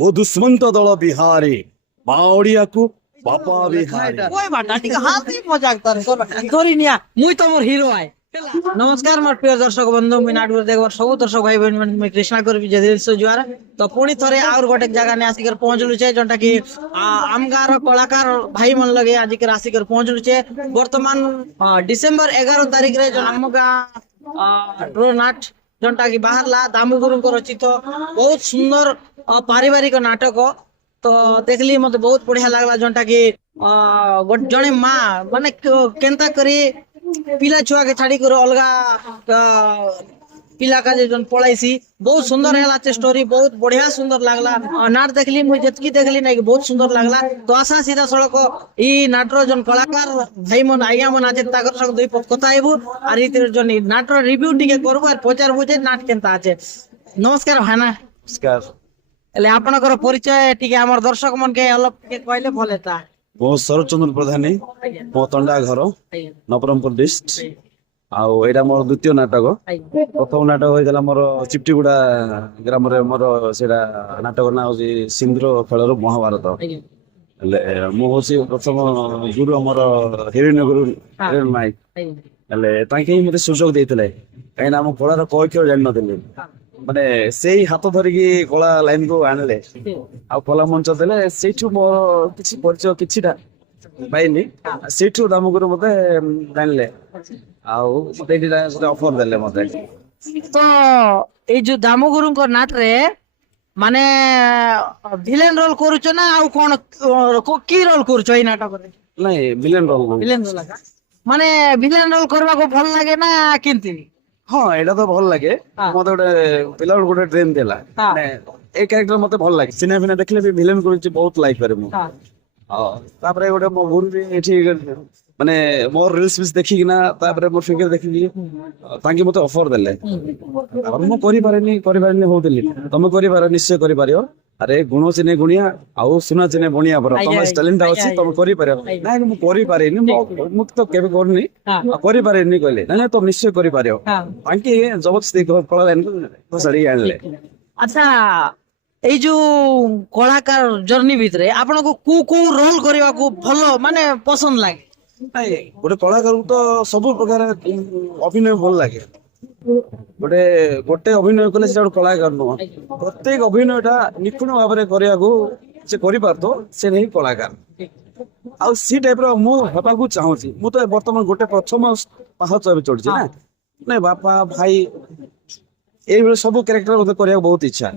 वो दुष्मंत दल बिहारी माओड़िया को बापा बिहारी ওই বাটা ঠিক হাসি মজাক ধরি নিয়া মুই তো মোর হিরো আই নমস্কার মোর প্রিয় দর্শক বন্ধু মুই নাটক দেখবার সবু দর্শক ভাই বোন মানে মুই কৃষ্ণা করবি যে দিল সুজুয়ার তো পুনি থরে আর গোটে জায়গা নে আসিकर পৌঁছলু छे जोंटा की আমগার কলাকার ভাই মন লগে আজিकर আসিकर পৌঁছলু छे বর্তমান ডিসেম্বর 11 তারিখ রে जो আমগা ড্র নাট जोंटा की बाहरला दामू गुरु को रचित बहुत सुंदर पारिवारिक नाटक तो देखली मते बहुत बढ़िया लागला जोंटा की जने माँ माने केनता करी पिला छुआ के छाड़ी कर अलगा पिला का जन पळाइसी बहुत सुंदर हैला छे स्टोरी बहुत बढ़िया सुंदर लागला नाट देखली मुई जतकी देखली नै बहुत सुंदर लागला तो आशा सीधा सड़क ई नाटर जन कलाकार भाई मन आइया मन आछे ताकर संग दुई पक्ष কথা आइबो আর ई जन नाटर रिव्यू टिके करबो আর প্রচার বুঝে নাট কেনতা আছে नमस्कार भाना नमस्कार এলে আপনাদের পরিচয় টিকে আমার দর্শক মনকে অলপ টিকে কইলে ভলেতা मो शरद चंद्र प्रधान मो तंडा घर नवरंगपुर डिस्ट्रिक्ट आउ एटा मोर द्वितीय नाटक प्रथम नाटक होइतला मोर चिपटीगुडा ग्राम रे मोर सेडा नाटक ना होची सिंधुर खेलर महाभारत मो होची प्रथम गुरु मोर हिरण्य गुरु हिरण नायक एले ताके मते सुजोग देइतले काइना हम कलार कोइ क्यों जानि नथिले माने सेही हाथ धरिकी कला लाइन को आनले आ कला मंच देले सेठु मोर किछि परिचय किछिटा पाइनी सेठु दामगुरु मते जानले आ मते एटा ऑफर देले मते तो এই যে দামগুরুଙ୍କ নাট রে মানে ভিলেন রোল করুছ না আর কোন কি রোল করুছ এই নাটক রে নাই ভিলেন रोल মানে ভিলেন রোল করবাকো ভাল লাগে না কিন্তি हाँ एटा तो भल लागे मते गोटे पिला गोटे ट्रेन देला माने ए कैरेक्टर मते भल लागे सिनेमा फिना देखले भी विलेन करूची बहुत लाइक करे मु हां तापरे गोटे मो गुरु भी एठी माने मोर रील्स भी देखि किना तापरे मोर फिगर देखि तांकी मते ऑफर देले अब मु करि पारेनी होतली तमे करि पारे निश्चय करि पारियो अरे गुण चिने गुणिया आउ सुना चिने बणिया पर तमे टैलेंट अछि तमे करि पारियो ना मु करि पारेनी मु तो केबे करनी करि पारेनी कहले ना तो निश्चय करि पारियो तांकी जबरदस्ती कला लाइन को सड़ी आनले अच्छा এই যে কলাকার জার্নি ভিতরে আপনাকে কো কো রোল করিবাকু ভালো মানে পছন্দ লাগে गोटे कलाकार तो सब प्रकार अभिनय भल लगे गोटे गोटे अभिनय कले से कलाकार नुह प्रत्येक अभिनयटा निपुण भाव में से करिपारतो से नहीं कलाकार आ सी टाइप रो मु हेबाकू चाहूची मु तो वर्तमान गोटे प्रथम पाहच चढ़ी ना नहीं बापा भाई ये सब कैरेक्टर मते करिया बहुत इच्छा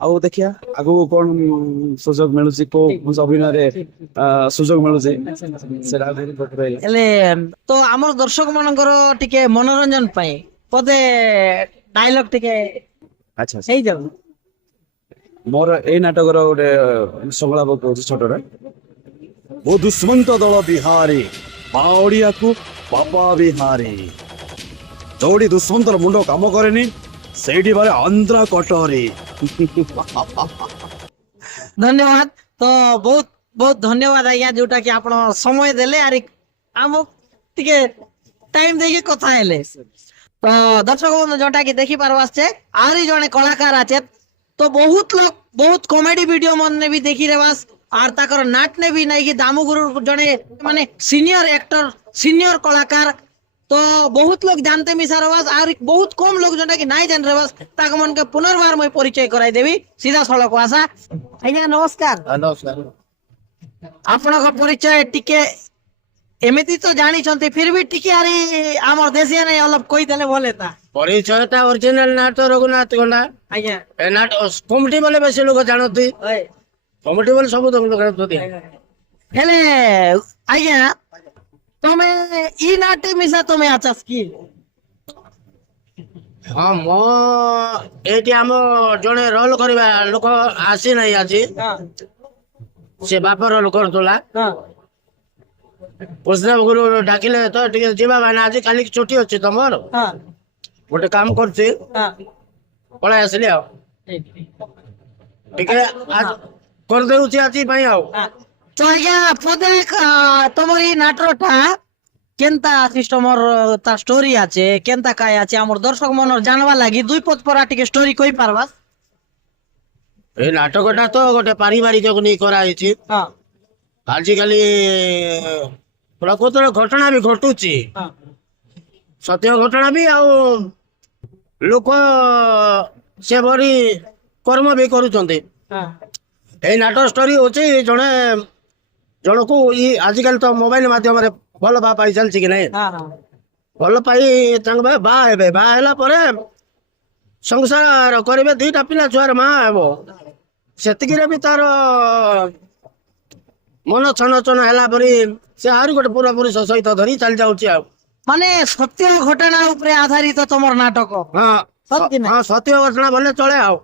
आउ देखिया आगु कोन सुजोग मिलुची को अभिनय रे सुजोग मिलुची सेरा भेरी बकरे एले तो हमर दर्शक मानकर टिके मनोरंजन पाए पदे डायलॉग टिके अच्छा सही जाऊ मोर ए नाटक रो गोटे संगला बक छोट रे वो दुष्मंत दल बिहारी माओड़िया को बापा बिहारी जोड़ी दुष्मंतर मुंडो काम करेनी सेठी बारे आंध्र कटोरी धन्यवाद तो बहुत बहुत धन्यवाद आज्ञा जोटा कि आपण समय देले आर हम टिके टाइम देके कथा हेले तो दर्शक बंधु जोटा कि देखि पारबास छे आरी जने कलाकार आछे तो बहुत लोग बहुत कॉमेडी वीडियो मन ने भी देखि रेबास आर ताकर नाट ने भी नहीं कि दामगुरु जने माने सीनियर एक्टर सीनियर कलाकार तो बहुत लोग जानते मिसा रवास और बहुत कम लोग जोटा कि नहीं जान रवास ताक मन के पुनर्बार मैं परिचय कराई देबी सीधा सड़क आशा आज्ञा नमस्कार नमस्कार आपन का परिचय टिके एमिति तो जानी छंती फिर भी टिके आरी हमर देशिया नै अलग कोई देले बोलेता परिचयटा ओरिजिनल नाट रघुनाथ गंडा आज्ञा ए नाट कमिटी वाले बेसी लोग जानती कमिटी वाले सब लोग जानती हेले आज्ञा तमे ई नाटे मिसा तमे आचास की हाँ मो एटी हम जने रोल करबा लोक आसी नहीं आसी से बाप रोल करतला पुष्णा गुरु डाकिले तो टिके जीवा बाना आज काली छुट्टी अछि तमर गोटे काम करछि पळा आसली आ टिके आज कर देउछि आछि भाई आउ तो आज्ञा पदे तमरी नाटरटा केनता सिस्टमर ता स्टोरी আছে কেনতা কায় আছে আমার দর্শক মনর জানবা লাগি দুই পদ পরা টিকে স্টোরি কই পারবাস এই ନାଟକଟା ତ ଗୋଟେ ପାରିବାରିକକୁ ନେଇ କରାହେଇଛି। ହଁ ଆଜିକାଲି ପ୍ରକୃତରେ ଘଟଣା ବି ଘଟୁଛି, ହଁ ସତ୍ୟ ଘଟଣା ବି, ଆଉ ଲୋକ ସେଭଳି କର୍ମ ବି କରୁଛନ୍ତି। ହଁ ଏଇ ନାଟକ ଷ୍ଟୋରି ହଉଛି ଜଣକୁ ଆଜିକାଲି ତ ମୋବାଇଲ ମାଧ୍ୟମରେ ଭଲ ପାଇ ଚାଲିଛି କି ନାଇଁ, ହଁ ହଁ ଭଲ ପାଇ ତାଙ୍କ ଭାଇ ବାହା ହେବେ, ବାହା ହେଲା ପରେ ସଂସାର କରିବେ, 2ଟା ପିଲା ଛୁଆର ମା ହେବ। ସେତିକିରେ ବି ତାର ମନ ଛନ ହେଲା ପରି ସେ ଆହୁରି ଗୋଟେ ପୂର୍ବ ପୁରୁଷ ସହିତ ଧରି ଚାଲି ଯାଉଛି ଆଉ। ମାନେ ସତ୍ୟ ଘଟଣା ଉପରେ ଆଧାରିତ ତମର ନାଟକ। ହଁ ସତ୍ୟ ନା? ହଁ, ସତ୍ୟ ଘଟଣା ବୋଲେ ଚଳେ ଆଉ।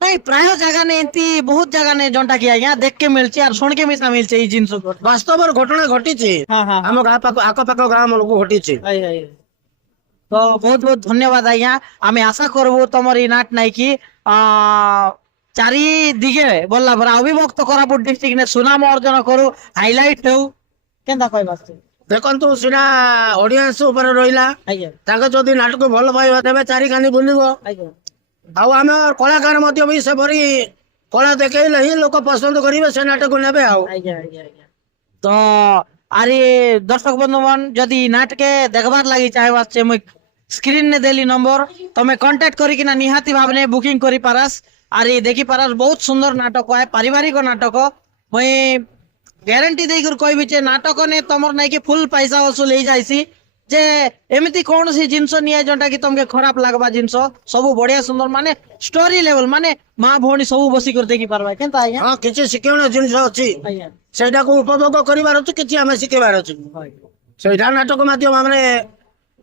ନାଇଁ ପ୍ରାୟ ଜାଗା ନେ ଏମତି ବହୁତ ଜାଗା ନେ ଯୋଉଟା କି ଆଜ୍ଞା ଦେଖକେ ମିଳଛି আর ଶୁଣକେ ମିଶା ମିଳছে ଏଇ ଜିନିଷ। ବାସ୍ତବର ଘଟଣା ଘଟିଛି, ହଁ ହଁ ଆମ ଗାଁ ପାଖ ଆଖପାଖ ଗାଁ ମାନଙ୍କୁ ଘଟିଛି। ତ ବହୁତ ବହୁତ ଧନ୍ୟବାଦ ଆଜ୍ଞା। ଆମେ ଆଶା করবো তোমার এই নাট নাই কি চারিদিকে বললা পরে অবিভক্ত কোরাপুট ডিস্ট্রিক্ট নে সুনাম অর্জন করু, হাইলাইট হଉ কেনতা কইবা? ଦେଖନ୍ତୁ ସେଟା ଅଡିଏନ୍ସ ଉପରେ ରହିଲା, ଆଜ୍ଞା ତାଙ୍କ ଯଦି ନାଟକ ଭଲ ପାଇବା ତେବେ ଚାରିକାନି ବୁଲିବ। ଆଜ୍ଞା ଆଉ ଆମେ କଳାକାର ମଧ୍ୟ ବି ସେପରି କଳା ଦେଖେଇଲେ ହିଁ ଲୋକ ପସନ୍ଦ କରିବେ, ସେ ନାଟକ ନେବେ ଆଉ। ଆଜ୍ଞା ଆଜ୍ଞା ଆଜ୍ଞା। তো আরে দর্শক বন্ধুগণ যদি নাটকে দেখবার লাগি চাইবাছে মুই স্ক্রিন নে দেলি নম্বর, তুমি কন্টাক্ট করি কিনা নিহাতি ভাবে বুকিং করি পারাস। আর দেখি পারাস বহুত সুন্দর নাটক হয়, পারিবারিক নাটক। মুই গ্যারেন্টি ଦେଇକରି କହିବି ଯେ ନାଟକ ନେ ତମର ନାଇଁ କି ଫୁଲ ପଇସା वसूल ହେଇ ଯାଇସି। ଯେ ଏମିତି କୌଣସି ଜିନିଷ ନିଏ ଯୋଉଟା କି ତମକେ ଖରାପ ଲାଗବା ଜିନିଷ, ସବୁ ବଢିଆ ସୁନ୍ଦର, ମାନେ ଷ୍ଟୋରି ଲେଭେଲ, ମାନେ ମା ଭଉଣୀ ସବୁ ବସିକରି ଦେଖି ପାରବା। କେନ୍ତା ଆଜ୍ଞା? ହଁ, କିଛି ଶିକ୍ଷଣୀୟ ଜିନିଷ ଅଛି, ଆଜ୍ଞା ସେଇଟାକୁ ଉପଭୋଗ କରିବାର ଅଛି, କିଛି ଆମେ ଶିଖିବାର ଅଛି। ସେଇଟା ନାଟକ ମାଧ୍ୟମରେ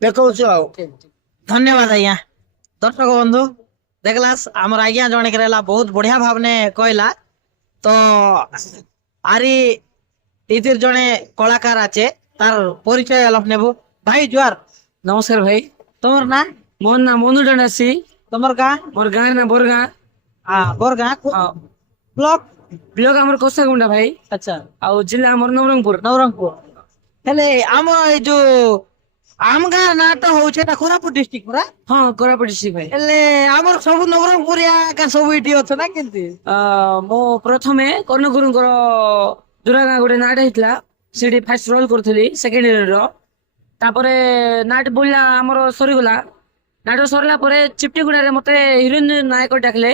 ଦେଖଉଛୁ ଆଉ। ଧନ୍ୟବାଦ ଆଜ୍ଞା। ଦର୍ଶକ ବନ୍ଧୁ দেখলাস আমার আজ্ঞা জনে কেলা বহুত বঢ়িয়া ভাবনে কইলা। তো আরি ইতির জনে কলাকার আছে, তার পরিচয় আলাপ নেব। ভাই জুয়ার, নমস্কার ভাই, তোমার না? মোর না মনু ডান্ডাসি, তোমার গাঁ? মোর গাঁ না বরগাঁ, বরগাঁ ব্লক। ব্লক আমার কোসাগুন্ডা ভাই, আচ্ছা ଆଉ ଜିଲ୍ଲା ଆମର ନବରଙ୍ଗପୁର। নবরঙ্গপুর। ହେଲେ ଆମ ଏଇ ଯୋଉ ଆମ ଗାଁ ନାଟ ହଉଛି ଏଟା କୋରାପୁଟ ଡିଷ୍ଟ୍ରିକ୍ଟ ପୁରା। ହଁ କୋରାପୁଟ ଡିଷ୍ଟ୍ରିକ୍ଟ ଭାଇ। ହେଲେ ଆମର ସବୁ ନବରଙ୍ଗପୁରିଆ ଏକା ସବୁ ଏଠି ଅଛ ନା କେମିତି? ମୁଁ ପ୍ରଥମେ କର୍ଣ୍ଣଗୁରୁଙ୍କର ଦୁରାଗାଁ ଗୋଟେ ନାଟ ହେଇଥିଲା, ସେଠି ଫାର୍ଷ୍ଟ ରୋଲ କରୁଥିଲି ସେକେଣ୍ଡ ଇୟର। ତାପରେ ନାଟ ବୁଲିଲା ଆମର ସରିଗଲା, ନାଟ ସରିଲା ପରେ ଚିପଟିଗୁଡାରେ ମତେ ହିରୋଇନ ନାୟକ ଡାକିଲେ।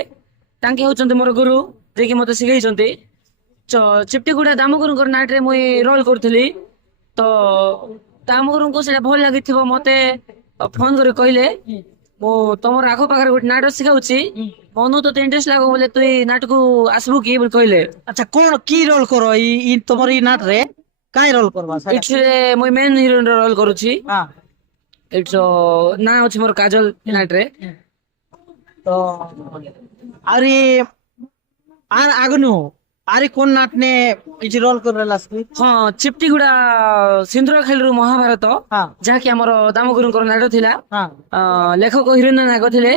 ତାଙ୍କେ ହଉଛନ୍ତି ମୋର ଗୁରୁ, ଯିଏକି ମତେ ଶିଖେଇଛନ୍ତି। ଚିପଟିଗୁଡା ଦାମଗୁରୁଙ୍କର ନାଟରେ ମୁଇଁ ରୋଲ କରୁଥିଲି। ତ ଦାମଗୁରୁଙ୍କୁ ସେଇଟା ଭଲ ଲାଗିଥିବ, ମତେ ଫୋନ କରି କହିଲେ ମୁଁ ତମର ଆଖ ପାଖରେ ଗୋଟେ ନାଟକ ଶିଖାଉଛି, ମନୁ ତତେ ଇଣ୍ଟରେଷ୍ଟ ଲାଗବ ବୋଲେ ତୁଇ ନାଟକୁ ଆସିବୁ କି ବୋଲି କହିଲେ। আচ্ছা কোন কি রোল করো এই তোমার এই নাটরে? কাই রোল করবা? ଏଠିରେ ମୁଇଁ ମେନ୍ ହିରୋଇନ ର ରୋଲ କରୁଛି। হ্যাঁ ଏଠି ନାଁ ଅଛି ମୋର କାଜଲ ନାଟରେ। তো আরে আর আগনু আরে কোন নাট নে কিছু রোল করে লাসকি? ହଁ ଚିପଟିଗୁଡା ସିନ୍ଦୁର ଖେଳରୁ ମହାଭାରତ, হ্যাঁ ଯାହାକି ଆମର ଦାମଗୁରୁଙ୍କର ନାଟ ଥିଲା। হ্যাঁ ଲେଖକ ହିରୋଇନ ନାୟକ ଥିଲେ,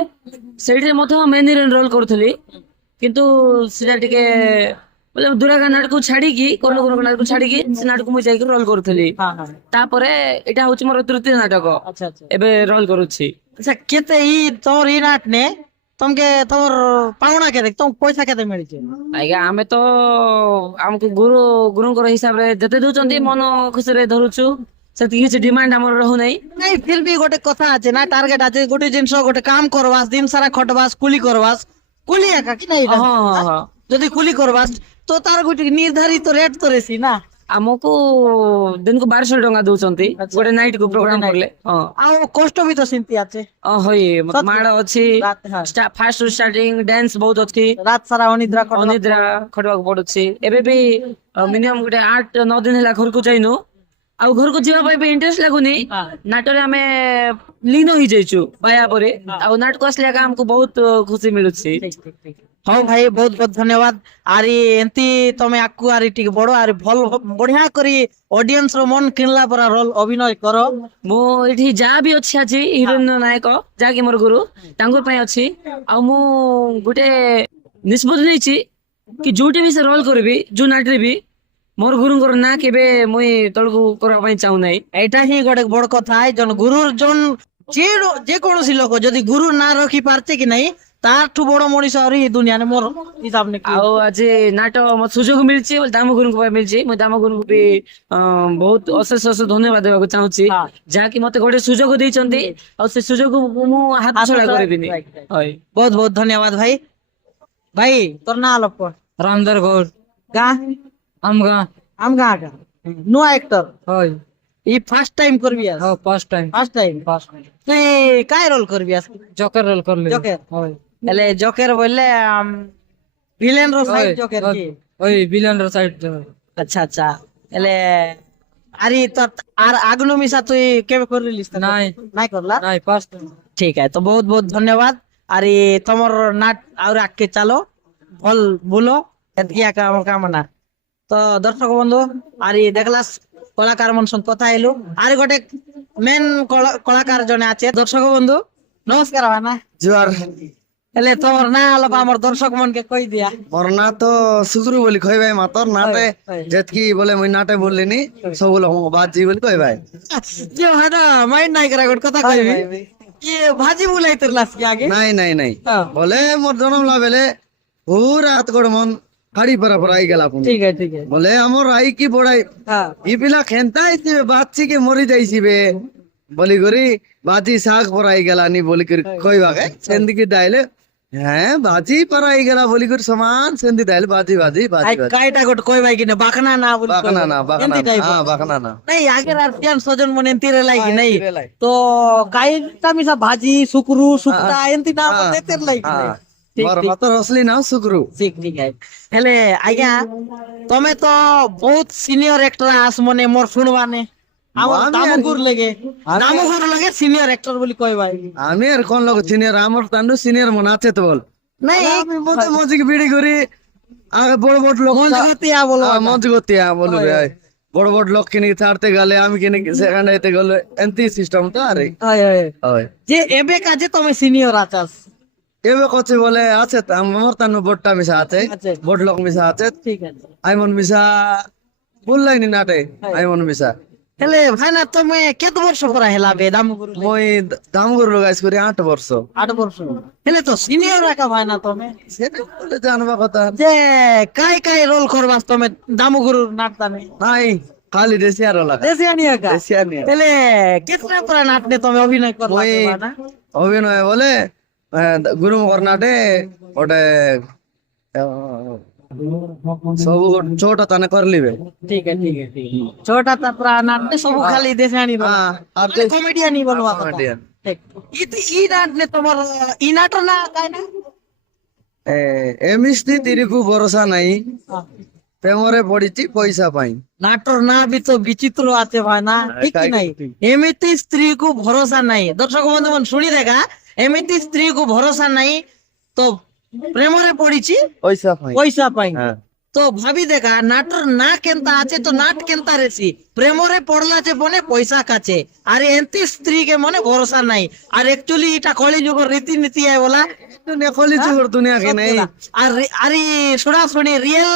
ସେଇଠିରେ ମଧ୍ୟ ମେନ୍ ହିରୋଇନ ରୋଲ କରୁଥିଲି। କିନ୍ତୁ ସେଟା ଟିକେ ବୋଲେ ଦୁରାଗା ନାଟକୁ ଛାଡିକି, କର୍ଣ୍ଣଗୁରୁଙ୍କ ନାଟକୁ ଛାଡିକି ସେ ନାଟକୁ ମୁଁ ଯାଇକି ରୋଲ କରୁଥିଲି। হ্যাঁ হ্যাঁ ତାପରେ ଏଇଟା ହଉଛି ମୋର ତୃତୀୟ ନାଟକ, আচ্ছা আচ্ছা। ଏବେ ରୋଲ କରୁଛି। আচ্ছা কেতে ই তোমার এই নাট নে তোমাকে তোমার পাওনা কেতে, তোমার পয়সা কেতে মিଳିছে? ଆଜ୍ଞା ଆମେ ତ ଆମକୁ ଗୁରୁଙ୍କର ହିସାବରେ ଯେତେ ଦଉଛନ୍ତି ମନ ଖୁସିରେ ଧରୁଛୁ, ସେତିକି କିଛି ଡିମାଣ୍ଡ ଆମର ରହୁନାହିଁ। ନାଇଁ ଫିର ବି ଗୋଟେ କଥା আছে না, টার্গেট আছে, ଗୋଟେ ଜିନିଷ ଗୋଟେ কাম করবাস, দিন সারা খটবাস, কুলি করবাস, কুলি একা কি নাই? ହଁ ହଁ ହଁ, যদি কুলি করবাস তো তার ଗୋଟେ ନିର୍ଦ୍ଧାରିତ ରେଟ୍ ତ ରେସି ନା। ଆମକୁ ଦିନକୁ 1200 ଟଙ୍କା ଦଉଛନ୍ତି ଗୋଟେ ନାଇଟ୍ କୁ ପ୍ରୋଗ୍ରାମ କଲେ। ହଁ ଆଉ କଷ୍ଟ ବି ତ ସେମିତି আছে। ହଇ ମାଡ଼ ଅଛି, ହଁ। ଫାର୍ଷ୍ଟ ଷ୍ଟାର୍ଟିଂ ଡ୍ୟାନ୍ସ ବହୁତ ଅଛି, ରାତ ସାରା ଅନିଦ୍ରା ଅନିଦ୍ରା ଖଟିବାକୁ ପଡୁଛି। ଏବେ ବି ମିନିମମ୍ ଗୋଟେ 8-9 ଦିନ ହେଲା ଘରକୁ ଯାଇନୁ, ଆଉ ଘରକୁ ଯିବା ପାଇଁ ବି ଇଣ୍ଟରେଷ୍ଟ ଲାଗୁନି। ନାଟରେ ଆମେ ଲୀନ ହେଇଯାଇଛୁ ବାୟା ପରେ, ଆଉ ନାଟକୁ ଆସିଲେ ଏକା ଆମକୁ ବହୁତ ଖୁସି ମିଳୁଛି। ହଉ ଭାଇ ବହୁତ ବହୁତ ଧନ୍ୟବାଦ। ଆରି ଏମିତି ତମେ ଆଗକୁ ଆରି ଟିକେ ବଡ ଆରି ଭଲ ବଢିଆ କରି ଅଡିଏନ୍ସ ର ମନ କିଣିଲା ପରା ରୋଲ ଅଭିନୟ କର। ମୁଁ ଏଠି ଯାହା ବି ଅଛି ଆଜି ହିରୋଇନ ନାୟକ, ଯାହାକି ମୋର ଗୁରୁ, ତାଙ୍କ ପାଇଁ ଅଛି। ଆଉ ମୁଁ ଗୋଟେ ନିଷ୍ପତ୍ତି ନେଇଛି କି ଯୋଉଠି ବି ସେ ରୋଲ କରିବି, ଯୋଉ ନାଟରେ ବି, ମୋର ଗୁରୁଙ୍କର ନାଁ କେବେ ମୁଇଁ ତଳକୁ କରିବା ପାଇଁ ଚାହୁଁନାହିଁ। ଏଇଟା ହିଁ ଗୋଟେ ବଡ କଥା। ଜଣ ଗୁରୁ ଯେ କୌଣସି ଲୋକ ଯଦି ଗୁରୁ ନା ରଖି ପାରছে କି ନାହିଁ, ତାଠୁ ବଡ ମଣିଷ ଆହୁରି ଏ ଦୁନିଆରେ ମୋର ହିସାବ ନେ ଆଉ ଆଜି ନାଟ ମତେ ସୁଯୋଗ ମିଳିଛି ବୋଲି ଦାମ ଗୁରୁଙ୍କ ପାଇଁ ମିଳିଛି। ମୁଁ ଦାମ ଗୁରୁଙ୍କୁ ବି ବହୁତ ଅଶେଷ ଅଶେଷ ଧନ୍ୟବାଦ ଦେବାକୁ ଚାହୁଁଛି, ହଁ। ଯାହାକି ମତେ ଗୋଟେ ସୁଯୋଗ ଦେଇଛନ୍ତି ଆଉ ସେ ସୁଯୋଗକୁ ମୁଁ ହାତ ଛଡା କରିବିନି। ହଇ। ବହୁତ ବହୁତ ଧନ୍ୟବାଦ ଭାଇ। ଭାଇ ତୋର ନାଁ ଲୋକ ରାମଦାର ଗୌର ଗାଁ ଆମ ଗାଁ। ଆମ ଗାଁ କା ନୂଆ ଆକ୍ଟର ହଇ। ଇ ଫାର୍ଷ୍ଟ ଟାଇମ করবি আস ହଁ ଫାର୍ଷ୍ଟ ଟାଇମ୍ ফার্স্ট টাইম তুই কাই রোল করবি আস ଜକର ରୋଲ କରିଲି। জোকের ହଇ। এলে জোকের বললে ভিলেন র সাইড জোকের কি হই বিলন ର ସାଇଡ। আচ্ছা আচ্ছা এলে আরে তো আর আগনু মিশা তুই কেবে করলিস নাই। নাই করলা ନାଇଁ ଫାର୍ଷ୍ଟ ঠিক আছে তো বহুত বহুত ধন্যবাদ আরে তোমার নাট আর আগে চালো বল বলো এদিকে আমার কামনা তো দর্শক বন্ধু আরে দেখলাস কলাকার মন সঙ্গে কথা এলো আর গোটে মেন কলাকার জনে আছে দর্শক বন্ধু নমস্কার ভাইনা জুয়ার এলে তোমার না আলো আমার দর্শক মনকে কই দিয়া মোর না তো সুগুরু বলি কই ভাই মাতর নাটে হয়। যেতকি বলে মুই নাটে বললিনি সবগুলো বাজি বলি কই ভাই যে ভাইনা মাইন্ড নাই করা গোট কথা কইবি ইয়ে ভাজি বুলাই তোর লাস কি আগে নাই নাই নাই হ্যাঁ। বলে মোর জনম লা বেলে পুরা হাত গোড় মন ফাড়ি পরা পরা আই গেলা পুনি ঠিক আছে ঠিক আছে বলে আমার আই কি বড়াই হ্যাঁ ই পিলা খেনতা আইছিবে বাচ্চি কে মরি যাইছিবে বলি করি বাজি শাক পরাই গেলানি বলি করি কইবাকে সেন্দিকি ডাইলে হ্যাঁ বাজি পরাই গেলা বলি করি সমান সেন্দি ডাইলে বাজি বাজি বাজি আই বাজি কাইটা গোট কইবাই কিনা বাকনা না বলি বাকনা না বাকনা এমতি type হ্যাঁ বাকনা না নাই আগের আর টিয়ান সজন মনে এন্তিরে লাগি নাই এন্তিরে লাগি। তো কাইটা মিসা ভাজি শুকরু শুকতা এন্তি না হ্যাঁ। তেতের লাগি নাই হ্যাঁ ঠিক মোর ঠিক মাতর হসলি না শুক্রু ঠিক ঠিক আছে হেলে আজ্ঞা তুমি তো বহুত সিনিয়র অ্যাক্টর আস মনে মোর শুনবানে আমার আমি আর দামগুর কি- লাগে দামগুর লাগে সিনিয়র অ্যাক্টর বলি কইবাই আমি আর কোন লোক সিনিয়র আমার তান্ডু সিনিয়র মনে আছে তো বল নাই আমি মজা মজা বিড়ি করি আগে বড় বড় লোক মঞ্জগতিয়া বলো মঞ্জ গতি বলবে বড় বড় লোক কিনে ছাড়তে গেলে আমি কিনে সেখানে যেতে গেলে এমতি সিস্টেম তো আরে হয় হয় হয় যে এবে কাজে তুমি সিনিয়র আছাস এবার কচ্ছে বলে আছে তো আমার তান্ডু বড়টা মিশা আছে আছে। বড় লোক মিশা আছে ঠিক আছে আইমন মিশা বললাইনি নাটে আইমন মিশা হেলে ভাই না তুমি কত বর্ষ পরা হেলা বে দামগুর মই দামগুর লগাইছ করি 8 বর্ষ 8 বর্ষ হেলে তো সিনিয়র রাখা ভাই না তুমি সেটা বলে জানবা কথা যে কাই কাই রোল করবাস তুমি দামগুর নাটতানে নাই খালি দেশিয়ার লাগা দেশিয়ানিয়া কা দেশিয়ানিয়া হেলে কেতরা পরা নাটনে তুমি অভিনয় করলা মই না অভিনয় বলে গুরু কর্নাটে ওটে ସବୁ ଛୋଟ ତାନେ କରିଲିବେ ঠিক আছে ঠিক আছে ছোটা তাপরা নাটনে সব খালি দেশিয়ানি রোল আর কমেডিয়ানি বলবা কথা comedian। ঠিক ই নাটনে তোমার ই নাটক না কাই না ଏମିତି ତିରିକୁ ଭରସା ନାହିଁ ପ୍ରେମରେ ପଡିଛି ପଇସା ପାଇଁ নাটর না বি তো বিচিত্র আছে ভাই না ঠিক কি নাই এমতি স্ত্রী কু ভরসা নাই দর্শক বন্ধু শুনি দেখা এমতি স্ত্রী কু ভরসা নাই তো প্রেমরে পড়িছি ପଇସା ପାଇଁ পয়সা পাই হ্যাঁ তো ভাবি দেখা নাটর না কেনতা আছে তো নাট কেনতা রেছি প্রেমরে পড়লা যে বনে পয়সা কাছে আর এমতি স্ত্রী কে মনে ভরসা নাই আর একচুয়ালি এটা কলি যুগের রীতিনীতি আয় বলা দুনিয়া কলি যুগর দুনিয়া কে নাই আর আরে শোনাশুনি রিয়েল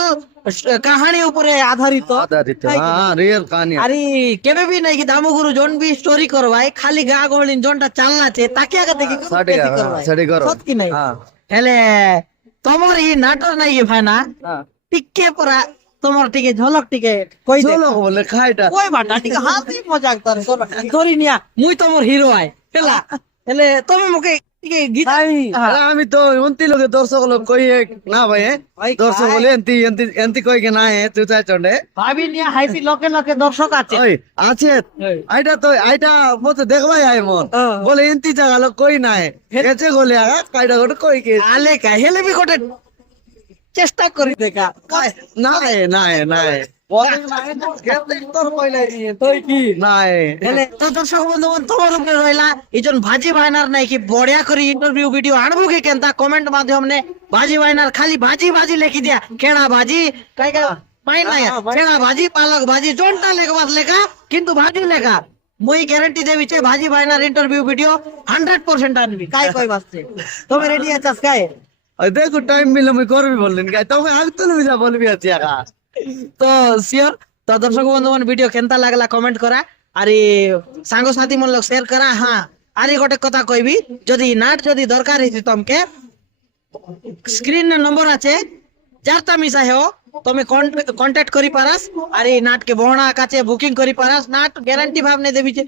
কাহানি উপরে আধারিত আধারিত হ্যাঁ রিয়েল কাহিনী আরে কেবে বি নাই কি দামগুরু জন বি স্টোরি করবাই খালি গা গহলি জনটা চালনাছে তাকে আগে দেখি সাড়ে সাড়ে করো সত কি নাই হ্যাঁ হেলে তোমার এই নাটক নাই কি ভাই না টিকে পরা তোমার টিকে ঝলক টিকে কই দে চলো বলে খাইটা কই বাটা টিকে হাসি মজাক তার ধরি নিয়া মুই তোমার হিরো আই হেলা হেলে তুমি মুকে টিকে গীত আরে আমি তো অন্তি লোকে দর্শক লোক কই না ভাই ভাই, দর্শক বলে এন্তি এন্তি এন্তি কই কে না তুই চাই চন্ডে ভাবি নিয়া হাইপি লোকে লোকে দর্শক আছে ওই আছে আইটা তো আইটা মতে দেখবাই আই মন বলে এন্তি জায়গা লোক কই নাই গেছে গলে আগা কাইটা গটে কই কে আলে কা হেলে বি গোটে চেষ্টা করি দেখা নাই নাই নাই নাই হেলে তো দর্শক বন্ধু তোমার উপরে রইলা এইজন ভাজি ভাইনার নাই কি বড়িয়া করে ইন্টারভিউ ভিডিও আনবো কি কেনতা কমেন্ট মাধ্যমে ভাজি ভাইনার খালি ভাজি ভাজি লিখি দিয়া কেনা ভাজি কাই কা পাই না কেনা ভাজি পালক ভাজি জনটা লেখবাস লেখা কিন্তু ভাজি লেখা মুই গ্যারান্টি দেবি যে ভাজি ভাইনার ইন্টারভিউ ভিডিও 100% আনবি কাই কই বাসছে তুমি রেডি আছস কাই দেখো টাইম মিলে মুই করবি বললেন গাই তবে আগ তো মিছা বলবি আছে আগা তো সিওর তো দর্শক বন্ধু ভিডিও কেনতা লাগলা কমেন্ট করা আর সাঙ্গ সাথী মন লোক শেয়ার করা হ্যাঁ আরে গোটে কথা কইবি যদি নাট যদি দরকার হইছে তমকে স্ক্রিন নম্বর আছে যারটা মিশা হেও তুমি কন্টাক্ট করি পারাস আর এই নাটকে বহনা কাছে বুকিং করি পারাস নাট গ্যারান্টি ভাবনে দেবি যে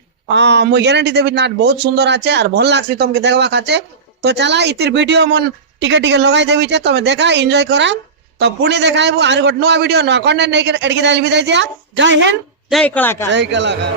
মুই গ্যারান্টি দেবি নাট বহুত সুন্দর আছে আর ভাল লাগছে তোমাকে দেখবা কাছে তো চালা ইতির ভিডিও মন টিকে টিকে লগাই দেবি যে তুমি দেখা এনজয় করা তো পুনি দেখাইবো আর গোট নয়া ভিডিও নয়া কন্টেন্ট নেই এড়কি দাইল বিদায় দিয়া জয় হিন্দ জয় কলাকার জয় কলাকার।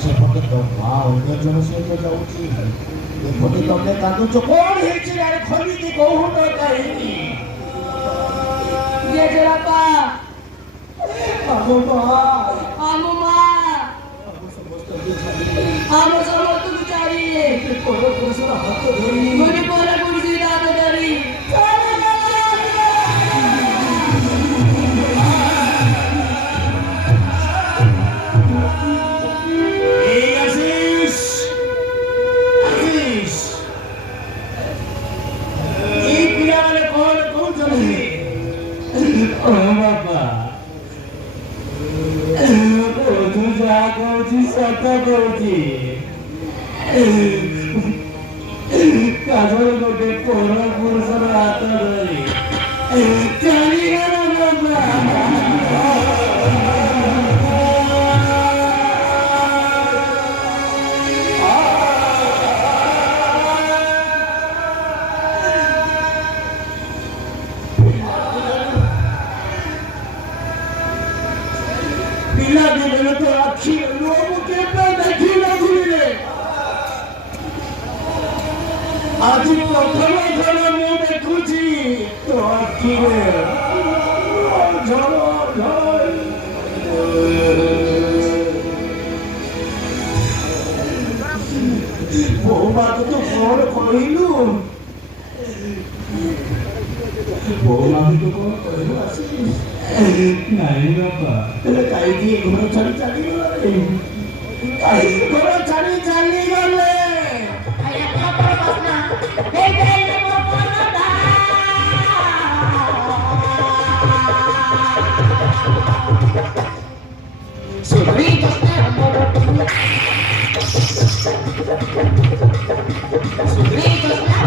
সেপটে তো মা অন্যের জন্য সেটা যাচ্ছি এপটে তোমরা কাঁদুছ কোন হয়েছে আর খনিতে কৌহটা কাহিনী আমো মা আমো সমস্ত বিচারি কোনো পুরুষের হাত ধরি মনে পড়া পুরুষের হাত ধরি কাজল গোটে পর পুরুষের হাত ধরি চালি গেল বাবা ପିଲାଦିନରେ ତ ଆଖି ମୁଁ କେବେ ଦେଖିନଥିଲି ଆଜି ପ୍ରଥମ ଥର ମୁଁ ଦେଖୁଛି ତୋ ଆଖିରେ ଝଳ ବୋଉ ମାକୁ ତୁ କଣ କହିଲୁ ବୋଉ ମାକୁ ତୁ କଣ କହିଲୁ ଆସିକି ନାଇଁ ବାପା ହେଲେ କାହିଁକି ଘର ଛାଡ଼ି ଚାଲିଗଲେ କାହିଁକି ଘର ଛାଡ଼ି ଚାଲିଗଲେ Sudrito está,